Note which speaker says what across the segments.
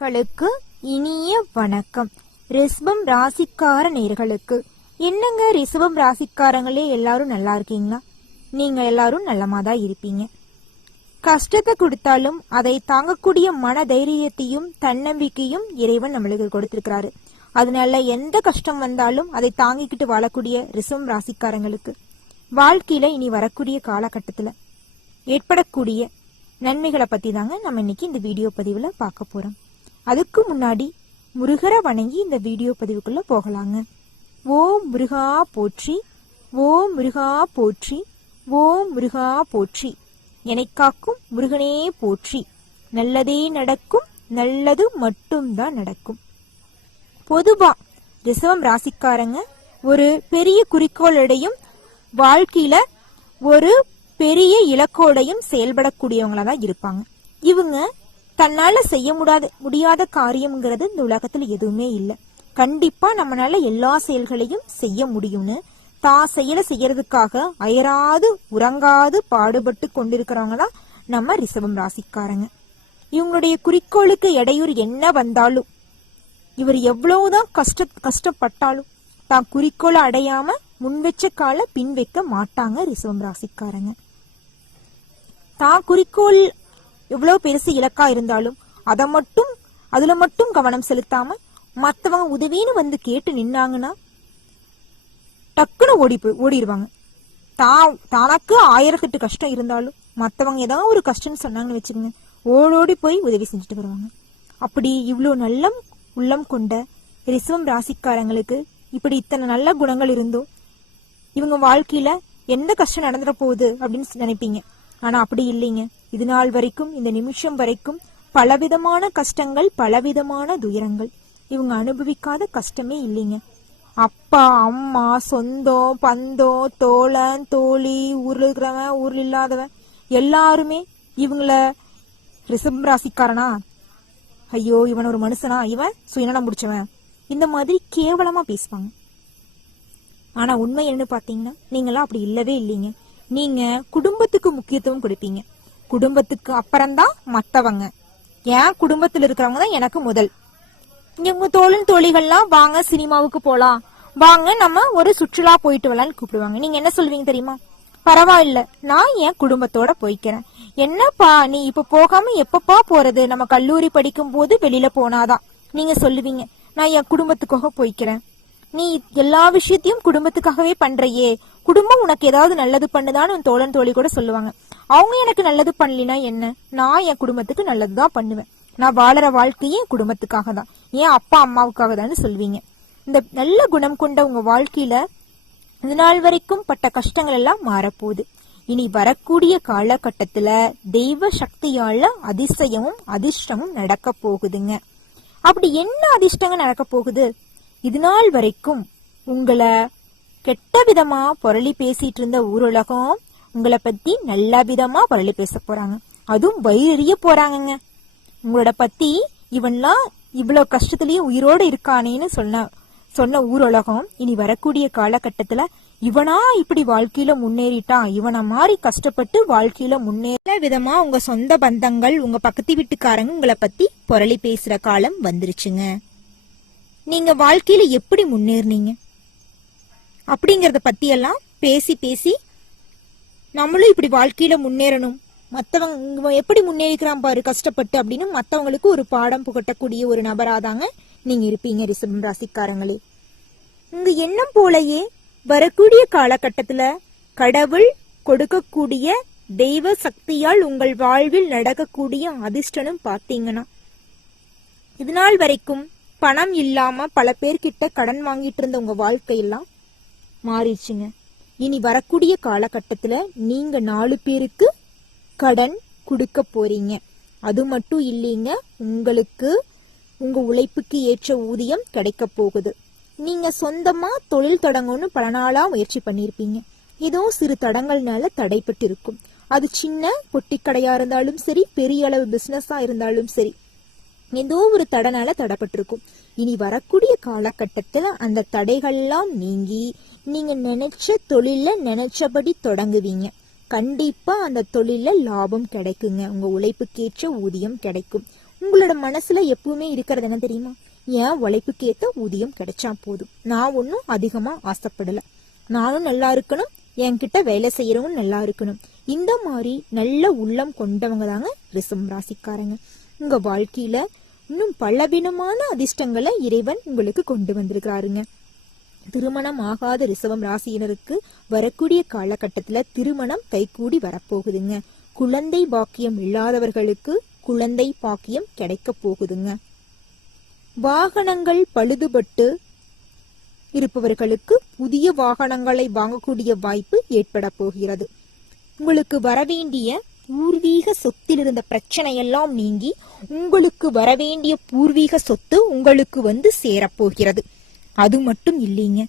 Speaker 1: களுக்கு இனிய வணக்கம். ரிஷபம் ராசிக்கார நேர்களுக்கு. என்னங்க ரிஷபம் ராசிக்காரங்களே எல்லாரும் நல்லா இருக்கீங்களா? நீங்க எல்லாரும் நல்லமா தான் இருப்பீங்க. கஷ்டத்தை கொடுத்தாலும் அதை தாங்கக்கூடிய மன தைரியத்தையும் தன்னம்பிக்கையும் இறைவன் நம்மளுக்கு கொடுத்திருக்கிறாரு. அதனால எந்த கஷ்டம் வந்தாலும் அதை தாங்கிக்கிட்டு வாழக்கூடிய ரிஷபம் ராசிக்காரங்களுக்கு. வாழ்க்கையில இனி வரக்கூடிய காலகட்டத்துல ஏற்படக்கூடிய நன்மைகளை பத்தி தாங்க நம்ம இன்னைக்கு இந்த வீடியோ பதிவுல பார்க்க போறோம். அதுக்கு முன்னாடி முருகரை வணங்கி இந்த வீடியோ பதிவுக்குள்ள போகலாங்க. ஓ முருகா போற்றி ஓ முருகா போற்றி ஓ முருகா போற்றி. என்னை காக்கும் முருகனே போற்றி. நல்லதே நடக்கும் நல்லது மட்டும்தான் நடக்கும். பொதுவா ரிசவம் ராசிக்காரங்க ஒரு பெரிய குறிக்கோளோடையும் வாழ்க்கையில ஒரு பெரிய இலக்கோடையும் செயல்படக்கூடியவங்களா தான் இருப்பாங்க. இவங்க தன்னால செய்ய முடியாத முடியாத காரியம்ங்கிறது இந்த உலகத்துல எதுவுமே இல்லை. கண்டிப்பா நம்மளால எல்லா செயல்களையும் செய்ய முடியும்னு தான் செயலை செய்யறதுக்காக அயராது உறங்காது பாடுபட்டு கொண்டிருக்கிறவங்க தான் நம்ம ரிசவம் ராசிக்காரங்க. இவங்களுடைய குறிக்கோளுக்கு இடையூறு என்ன வந்தாலும் இவர் எவ்வளவுதான் கஷ்ட கஷ்டப்பட்டாலும் தான் குறிக்கோளை அடையாம முன்வெச்ச கால பின் வைக்க மாட்டாங்க ரிசவம் ராசிக்காரங்க. தான் குறிக்கோள் எவ்வளவு பெருசு இலக்கா இருந்தாலும் அதை மட்டும் அதுல மட்டும் கவனம் செலுத்தாம மத்தவங்க உதவின்னு வந்து கேட்டு நின்னாங்கன்னா டக்குன்னு ஓடி போய் ஓடிடுவாங்க தான் தனக்கு ஆயிரத்தெட்டு கஷ்டம் இருந்தாலும் மற்றவங்க ஏதாவது ஒரு கஷ்டம்னு சொன்னாங்கன்னு வச்சுக்கோங்க ஓடோடி போய் உதவி செஞ்சுட்டு வருவாங்க. அப்படி இவ்வளோ நல்லம் உள்ளம் கொண்ட ரிசவம் ராசிக்காரங்களுக்கு இப்படி இத்தனை நல்ல குணங்கள் இருந்தும் இவங்க வாழ்க்கையில எந்த கஷ்டம் நடந்துட போகுது அப்படின்னு நினைப்பீங்க. ஆனா அப்படி இல்லைங்க. இது நாள் வரைக்கும் இந்த நிமிஷம் வரைக்கும் பலவிதமான கஷ்டங்கள் பலவிதமான துயரங்கள். இவங்க அனுபவிக்காத கஷ்டமே இல்லைங்க. அப்பா அம்மா சொந்தம் பந்தம் தோழன் தோழி ஊர்ல இருக்கிறவன் ஊர்ல இல்லாதவன் எல்லாருமே இவங்கள ரிசம் ராசிக்காரனா? ஐயோ இவன் ஒரு மனுஷனா? இவன் சுயநலம் முடிச்சவன். இந்த மாதிரி கேவலமா பேசுவாங்க. ஆனா உண்மை என்னன்னு பாத்தீங்கன்னா நீங்களாம் அப்படி இல்லவே இல்லைங்க. நீங்க குடும்பத்துக்கு முக்கியத்துவம் கொடுப்பீங்க. குடும்பத்துக்கு அப்புறம்தான் மத்தவங்க. என் குடும்பத்துல இருக்கிறவங்க தான் எனக்கு முதல். இங்க தோழன் தோழிகள்லாம் வாங்க சினிமாவுக்கு போலாம். வாங்க நம்ம ஒரு சுற்றுலா போயிட்டு வரலான்னு கூப்பிடுவாங்க. நீங்க என்ன சொல்லுவீங்க தெரியுமா? பரவாயில்ல நான் என் குடும்பத்தோட போய்க்கிறேன். என்னப்பா நீ இப்ப போகாம எப்பப்பா போறது? நம்ம கல்லூரி படிக்கும் போது வெளியில போனாதான். நீங்க சொல்லுவீங்க நான் என் குடும்பத்துக்காக போய்க்கிறேன். நீ எல்லா விஷயத்தையும் குடும்பத்துக்காகவே பண்றையே. குடும்பம் உனக்கு ஏதாவது நல்லது பண்ணுதான்னு உன் தோழன் தோழி கூட சொல்லுவாங்க. அவங்க எனக்கு நல்லது பண்ணலினா என்ன? நான் என் குடும்பத்துக்கு நல்லதுதான் பண்ணுவேன். நான் வாழற வாழ்க்கையே என் குடும்பத்துக்காக தான். ஏன் அப்பா அம்மாவுக்காக தான் சொல்வீங்க. இந்த நல்ல குணம் கொண்ட உங்க வாழ்க்கையில இது நாள் வரைக்கும் பட்ட கஷ்டங்கள் எல்லாம் மாறப்போகுது. இனி வரக்கூடிய காலகட்டத்துல தெய்வ சக்தியால அதிசயமும் அதிர்ஷ்டமும் நடக்க போகுதுங்க. அப்படி என்ன அதிர்ஷ்டங்க நடக்க போகுது? இது நாள் வரைக்கும் உங்களை கெட்ட விதமா புரளி பேசிட்டு இருந்த ஊருலகம் உங்களை பத்தி நல்ல விதமா புரளி பேச போறாங்க. அதுவும் வயிறறிய போறாங்கங்க. உங்களோட பத்தி இவன்லாம் இவ்வளவு கஷ்டத்திலயும் உயிரோடு இருக்கானேன்னு சொன்ன சொன்ன ஊரலகம் இனி வரக்கூடிய காலகட்டத்துல இவனா இப்படி வாழ்க்கையில முன்னேறிட்டான் இவனை மாதிரி கஷ்டப்பட்டு வாழ்க்கையில முன்னேற விதமா உங்க சொந்த பந்தங்கள் உங்க பக்கத்து வீட்டுக்காரங்க உங்களை பத்தி புரளி பேசுற காலம் வந்துருச்சுங்க. நீங்க வாழ்க்கையில எப்படி முன்னேறினீங்க? அப்படிங்கறத பத்தி எல்லாம் பேசி பேசி நம்மளும் இப்படி வாழ்க்கையில முன்னேறணும். மற்றவங்க இவன் எப்படி முன்னேறிக்கிறான் பாரு கஷ்டப்பட்டு அப்படின்னு மற்றவங்களுக்கு ஒரு பாடம் புகட்டக்கூடிய ஒரு நபராதாங்க நீங்க இருப்பீங்க ரிசபம் ராசிக்காரங்களே. உங்க எண்ணம் போலயே வரக்கூடிய காலகட்டத்துல கடவுள் கொடுக்கக்கூடிய தெய்வ சக்தியால் உங்கள் வாழ்வில் நடக்கக்கூடிய அதிர்ஷ்டனும் பார்த்தீங்கன்னா இது நாள் வரைக்கும் பணம் இல்லாம பல பேர்கிட்ட கடன் வாங்கிட்டு இருந்த உங்க வாழ்க்கையெல்லாம் மாறிடுச்சுங்க. இனி வரக்கூடிய காலகட்டத்தில் நீங்க நாலு பேருக்கு கடன் கொடுக்க போறீங்க. அது மட்டும் இல்லைங்க உங்களுக்கு உங்க உழைப்புக்கு ஏற்ற ஊதியம் கிடைக்க போகுது. நீங்க சொந்தமா தொழில் தொடங்கணும்னு பல நாளா முயற்சி பண்ணியிருப்பீங்க ஏதோ சிறு தடங்கள்னால தடைப்பட்டு இருக்கும் அது சின்ன பொட்டிக்கடையா இருந்தாலும் சரி பெரிய அளவு பிசினஸா இருந்தாலும் சரி ஏதோ ஒரு தடனால தடைப்பட்டிருக்கும். இனி வரக்கூடிய காலகட்டத்தில் அந்த தடைகள்லாம் நீங்கி நீங்க நினைச்ச தொழில நினைச்சபடி தொடங்குவீங்க. கண்டிப்பா அந்த தொழில லாபம் கிடைக்குங்க. உங்க உழைப்புக்கேற்ற ஊதியம் கிடைக்கும். உங்களோட மனசுல எப்பவுமே இருக்கிறது என்ன தெரியுமா? என் உழைப்புக்கு ஊதியம் கிடைச்சா போதும். நான் ஒன்றும் அதிகமாக ஆசைப்படல. நானும் நல்லா இருக்கணும். என்கிட்ட வேலை செய்யறவங்க நல்லா இருக்கணும். இந்த மாதிரி நல்ல உள்ளம் கொண்டவங்க தாங்க ரிசம் ராசிக்காரங்க. உங்க வாழ்க்கையில இன்னும் பலவீனமான அதிர்ஷ்டங்களை இறைவன் உங்களுக்கு கொண்டு வந்திருக்கிறாருங்க. திருமணம் ஆகாத ரிசவம் ராசியினருக்கு வரக்கூடிய காலகட்டத்துல திருமணம் கைகூடி வரப்போகுதுங்க. குழந்தை பாக்கியம் இல்லாதவர்களுக்கு குழந்தை பாக்கியம் கிடைக்க போகுதுங்க. வாகனங்கள் பழுதுபட்டு இருப்பவர்களுக்கு புதிய வாகனங்களை வாங்கக்கூடிய வாய்ப்பு ஏற்பட போகிறது. உங்களுக்கு வரவேண்டிய பூர்வீக சொத்தில் இருந்த பிரச்சனையெல்லாம் நீங்கி உங்களுக்கு வரவேண்டிய பூர்வீக சொத்து உங்களுக்கு வந்து சேரப்போகிறது அது மட்டும் இல்லைங்க.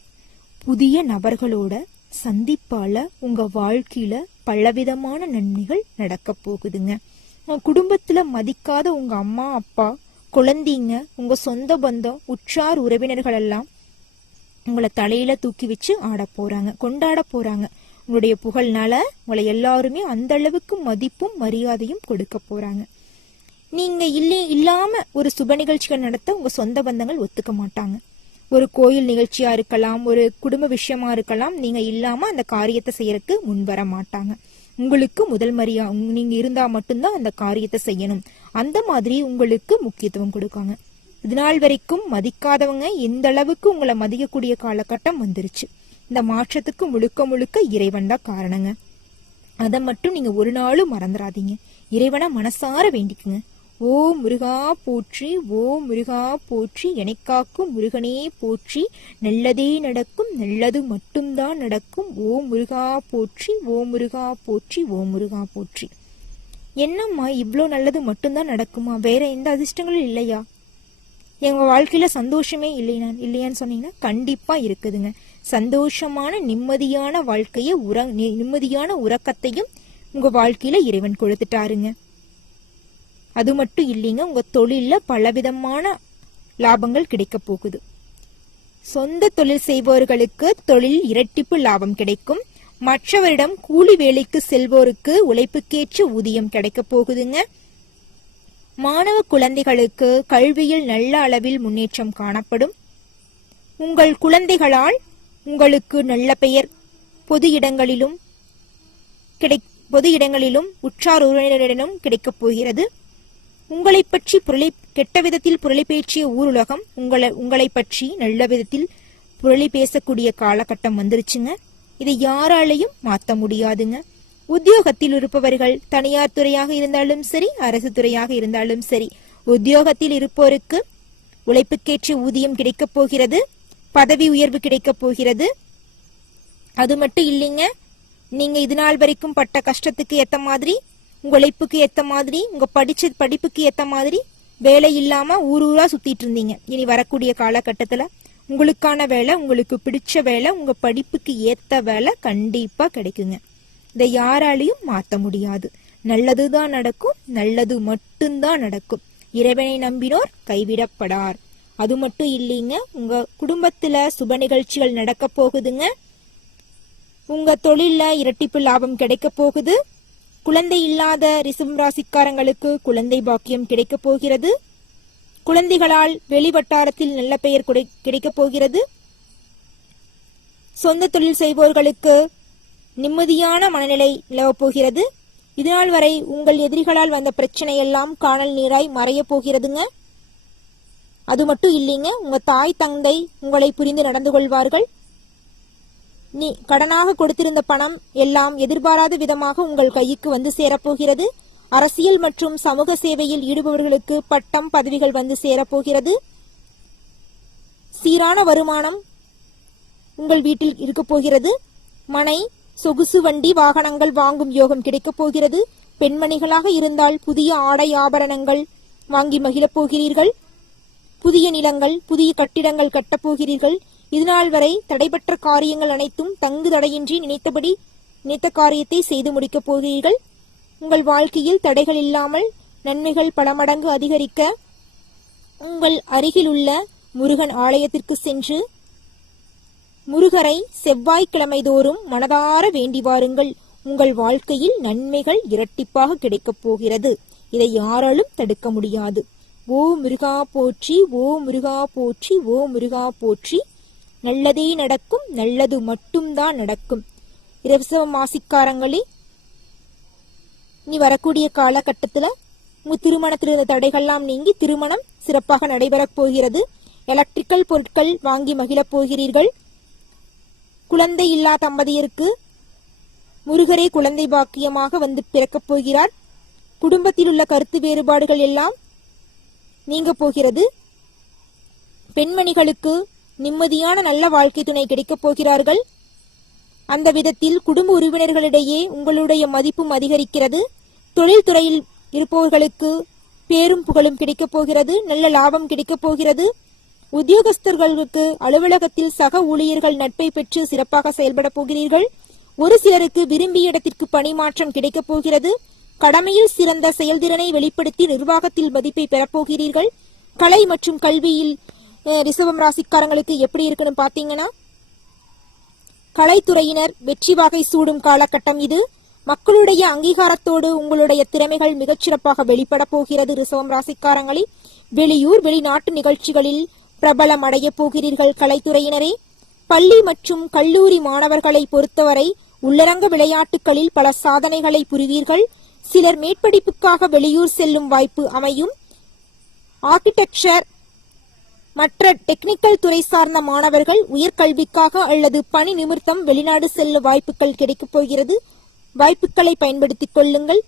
Speaker 1: புதிய நபர்களோட சந்திப்பால உங்க வாழ்க்கையில பலவிதமான நன்மைகள் நடக்க போகுதுங்க. உங்க குடும்பத்துல மதிக்காத உங்க அம்மா அப்பா குழந்தைங்க உங்க சொந்த பந்தம் உற்றார் உறவினர்கள் எல்லாம் உங்களை தலையில தூக்கி வச்சு ஆட போறாங்க கொண்டாட போறாங்க. உங்களுடைய புகழ்னால உங்களை எல்லாருமே அந்த அளவுக்கு மதிப்பும் மரியாதையும் கொடுக்க போறாங்க. நீங்க இல்லை இல்லாம ஒரு சுப நிகழ்ச்சிகள் நடத்த உங்க சொந்த பந்தங்கள் ஒத்துக்க மாட்டாங்க. ஒரு கோயில் நிகழ்ச்சியா இருக்கலாம் ஒரு குடும்ப விஷயமா இருக்கலாம் நீங்க இல்லாம அந்த காரியத்தை செய்யறதுக்கு முன் வர மாட்டாங்க. உங்களுக்கு முதல் மரியா நீங்க இருந்தா மட்டும்தான் அந்த காரியத்தை செய்யணும். அந்த மாதிரி உங்களுக்கு முக்கியத்துவம் கொடுக்காங்க. இது நாள் வரைக்கும் மதிக்காதவங்க எந்த அளவுக்கு உங்களை மதிக்கக்கூடிய காலகட்டம் வந்துருச்சு. இந்த மாற்றத்துக்கு முழுக்க முழுக்க இறைவன் தான் காரணங்க. அதை மட்டும் நீங்க ஒரு நாளும் மறந்துடாதீங்க இறைவனை மனசார வேண்டிக்குங்க. ஓ முருகா போற்றி ஓ முருகா போற்றி எனைக்காக்கும் முருகனே போற்றி நல்லதே நடக்கும் நல்லது மட்டும்தான் நடக்கும். ஓ முருகா போற்றி ஓ முருகா போற்றி ஓ முருகா போற்றி. என்னம்மா இவ்வளோ நல்லது மட்டும்தான் நடக்குமா? வேற எந்த அதிர்ஷ்டங்களும் இல்லையா? எங்க வாழ்க்கையில சந்தோஷமே இல்லைனா இல்லையான்னு சொன்னீங்கன்னா கண்டிப்பா இருக்குதுங்க. சந்தோஷமான நிம்மதியான வாழ்க்கையை உற நி- நிம்மதியான உறக்கத்தையும் உங்க வாழ்க்கையில இறைவன் கொடுத்துட்டாருங்க. அது மட்டும் இல்லைங்க உங்கள் தொழிலில் பலவிதமான லாபங்கள் கிடைக்க போகுது. சொந்த தொழில் செய்பவர்களுக்கு தொழில் இரட்டிப்பு லாபம் கிடைக்கும். மற்றவரிடம் கூலி வேலைக்கு செல்வோருக்கு உழைப்புக்கேற்ற ஊதியம் கிடைக்க போகுதுங்க. மாணவ குழந்தைகளுக்கு கல்வியில் நல்ல அளவில் முன்னேற்றம் காணப்படும். உங்கள் குழந்தைகளால் உங்களுக்கு நல்ல பெயர் பொது இடங்களிலும் கிடை பொது இடங்களிலும் உற்றார் உறவினரிடமும் கிடைக்கப் போகிறது. உங்களை பற்றி புரளி கெட்ட விதத்தில் புரளி பேச்சிய ஊருலகம் உங்களை உங்களை பற்றி நல்ல விதத்தில் புரளி பேசக்கூடிய காலகட்டம் வந்துருச்சுங்க. இதை யாராலையும் மாத்த முடியாதுங்க. உத்தியோகத்தில் இருப்பவர்கள் தனியார் துறையாக இருந்தாலும் சரி அரசு துறையாக இருந்தாலும் சரி உத்தியோகத்தில் இருப்போருக்கு உழைப்புக்கேற்ற ஊதியம் கிடைக்கப் போகிறது பதவி உயர்வு கிடைக்கப் போகிறது. அது மட்டும் இல்லைங்க. நீங்க இது நாள் வரைக்கும் பட்ட கஷ்டத்துக்கு ஏத்த மாதிரி உழைப்புக்கு ஏத்த மாதிரி உங்க படிச்ச படிப்புக்கு ஏத்த மாதிரி வேலை இல்லாம ஊர் ஊரா சுத்திட்டு இருந்தீங்க. இனி வரக்கூடிய காலகட்டத்துல உங்களுக்கான வேலை உங்களுக்கு பிடிச்ச வேலை உங்க படிப்புக்கு ஏத்த வேலை கண்டிப்பா கிடைக்குங்க. இதை யாராலையும் மாத்த முடியாது. நல்லதுதான் நடக்கும் நல்லது மட்டும்தான் நடக்கும். இறைவனை நம்பினோர் கைவிடப்படார். அது மட்டும் இல்லைங்க உங்க குடும்பத்துல சுப நிகழ்ச்சிகள் நடக்க போகுதுங்க. உங்க தொழில இரட்டிப்பு லாபம் கிடைக்க போகுது. குழந்தை இல்லாத ரிசம் ராசிக்காரங்களுக்கு குழந்தை பாக்கியம் கிடைக்கப் போகிறது. குழந்தைகளால் வெளி வட்டாரத்தில் நல்ல பெயர் கிடை- கிடைக்கப் போகிறது. சொந்த தொழில் செய்வோர்களுக்கு நிம்மதியான மனநிலை நிலவப் போகிறது. இதனால் வரை உங்கள் எதிரிகளால் வந்த பிரச்சனையெல்லாம் காணல் நீராய் மறையப் போகிறதுங்க. அது மட்டும் இல்லைங்க உங்க தாய் தந்தை உங்களை புரிந்து நடந்து கொள்வார்கள். நீ கடனாக கொடுத்திருந்த பணம் எல்லாம் எதிர்பாராத விதமாக உங்கள் கைக்கு வந்து சேரப்போகிறது. அரசியல் மற்றும் சமூக சேவையில் ஈடுபவர்களுக்கு பட்டம் பதவிகள் வந்து சேரப்போகிறது. சீரான வருமானம் உங்கள் வீட்டில் இருக்கப் போகிறது. மனை சொகுசு வண்டி வாகனங்கள் வாங்கும் யோகம் கிடைக்கப் போகிறது. பெண்மணிகளாக இருந்தால் புதிய ஆடை ஆபரணங்கள் வாங்கி மகிழப் போகிறீர்கள். புதிய நிலங்கள் புதிய கட்டிடங்கள் கட்டப் போகிறீர்கள். இதுநாள் வரை தடைபற்ற காரியங்கள் அனைத்தும் தங்கு தடையின்றி நினைத்தபடி நினைத்த காரியத்தை செய்து முடிக்கப் போகிறீர்கள். உங்கள் வாழ்க்கையில் தடைகள் இல்லாமல் நன்மைகள் பல மடங்கு அதிகரிக்க உங்கள் அருகிலுள்ள முருகன் ஆலயத்திற்கு சென்று முருகரை செவ்வாய்க்கிழமை தோறும் மனதார வேண்டி வாருங்கள். உங்கள் வாழ்க்கையில் நன்மைகள் இரட்டிப்பாக கிடைக்கப் போகிறது. இதை யாராலும் தடுக்க முடியாது. ஓ முருகா போற்றி ஓ முருகா போற்றி ஓ முருகா போற்றி. நல்லதே நடக்கும் நல்லது மட்டும்தான் நடக்கும். ரிசவ மாசிக்காரங்களே நீ வரக்கூடிய காலகட்டத்தில் உங்கள் திருமணத்தில் இருந்த தடைகள்லாம் நீங்கி திருமணம் சிறப்பாக நடைபெறப் போகிறது. எலக்ட்ரிக்கல் பொருட்கள் வாங்கி மகிழப் போகிறீர்கள். குழந்தை இல்லா தம்பதியருக்கு முருகரே குழந்தை பாக்கியமாக வந்து பிறக்கப் போகிறார். குடும்பத்தில் உள்ள கருத்து வேறுபாடுகள் எல்லாம் நீங்க போகிறது. பெண்மணிகளுக்கு நிம்மதியான நல்ல வாழ்க்கை துணை கிடைக்கப் போகிறார்கள்? அந்த விதத்தில் குடும்ப உறவினர்களிடையே உங்களுடைய மதிப்பும் அதிகரிக்கிறது. தொழில்துறையில் இருப்பவர்களுக்கு பேரும் புகழும் கிடைக்கப் போகிறது. நல்ல லாபம் கிடைக்கப் போகிறது. உத்தியோகஸ்தர்களுக்கு அலுவலகத்தில் சக ஊழியர்கள் நட்பை பெற்று சிறப்பாக செயல்பட போகிறீர்கள். ஒரு சிலருக்கு விரும்பிய இடத்திற்கு பணிமாற்றம் கிடைக்கப் போகிறது. கடமையில் சிறந்த செயல்திறனை வெளிப்படுத்தி நிர்வாகத்தில் மதிப்பை பெறப்போகிறீர்கள் கலை மற்றும் கல்வியில் ரிசவம் ராசிக்காரங்களுக்கு எப்படி இருக்குன்னு பார்த்தீங்கன்னா கலைத்துறையினர் வெற்றி வாகை சூடும் காலகட்டம் இது. மக்களுடைய அங்கீகாரத்தோடு உங்களுடைய திறமைகள் மிகச்சிறப்பாக வெளிப்பட போகிறது ரிசவம் ராசிக்காரங்களை. வெளியூர் வெளிநாட்டு நிகழ்ச்சிகளில் பிரபலம் அடைய போகிறீர்கள் கலைத்துறையினரே. பள்ளி மற்றும் கல்லூரி மாணவர்களை பொறுத்தவரை உள்ளரங்க விளையாட்டுகளில் பல சாதனைகளை புரிவீர்கள். சிலர் மேற்படிப்புக்காக வெளியூர் செல்லும் வாய்ப்பு அமையும். ஆர்கிடெக்சர் மற்ற டெக்னிக்கல் துறை சார்ந்த மாணவர்கள் உயர்கல்விக்காக அல்லது பணி நிமித்தம் வெளிநாடு செல்ல வாய்ப்புகள் கிடைக்கப் போகிறது. வாய்ப்புகளை பயன்படுத்திக் கொள்ளுங்கள்.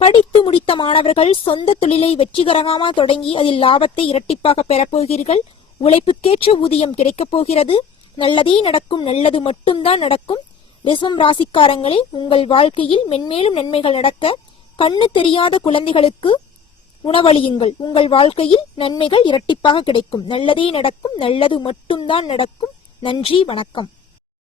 Speaker 1: படித்து முடித்த மாணவர்கள் சொந்த தொழிலை வெற்றிகரமாக தொடங்கி அதில் லாபத்தை இரட்டிப்பாக பெறப்போகிறீர்கள் உழைப்புக்கேற்ற ஊதியம் கிடைக்கப் போகிறது. நல்லதே நடக்கும் நல்லது மட்டும்தான் நடக்கும். ரிசம் ராசிக்காரங்களே உங்கள் வாழ்க்கையில் மென்மேலும் நன்மைகள் நடக்க கண்ணு தெரியாத குழந்தைகளுக்கு உணவளியுங்கள். உங்கள் வாழ்க்கையில் நன்மைகள் இரட்டிப்பாக கிடைக்கும். நல்லதே நடக்கும். நல்லது மட்டும்தான் நடக்கும். நன்றி வணக்கம்.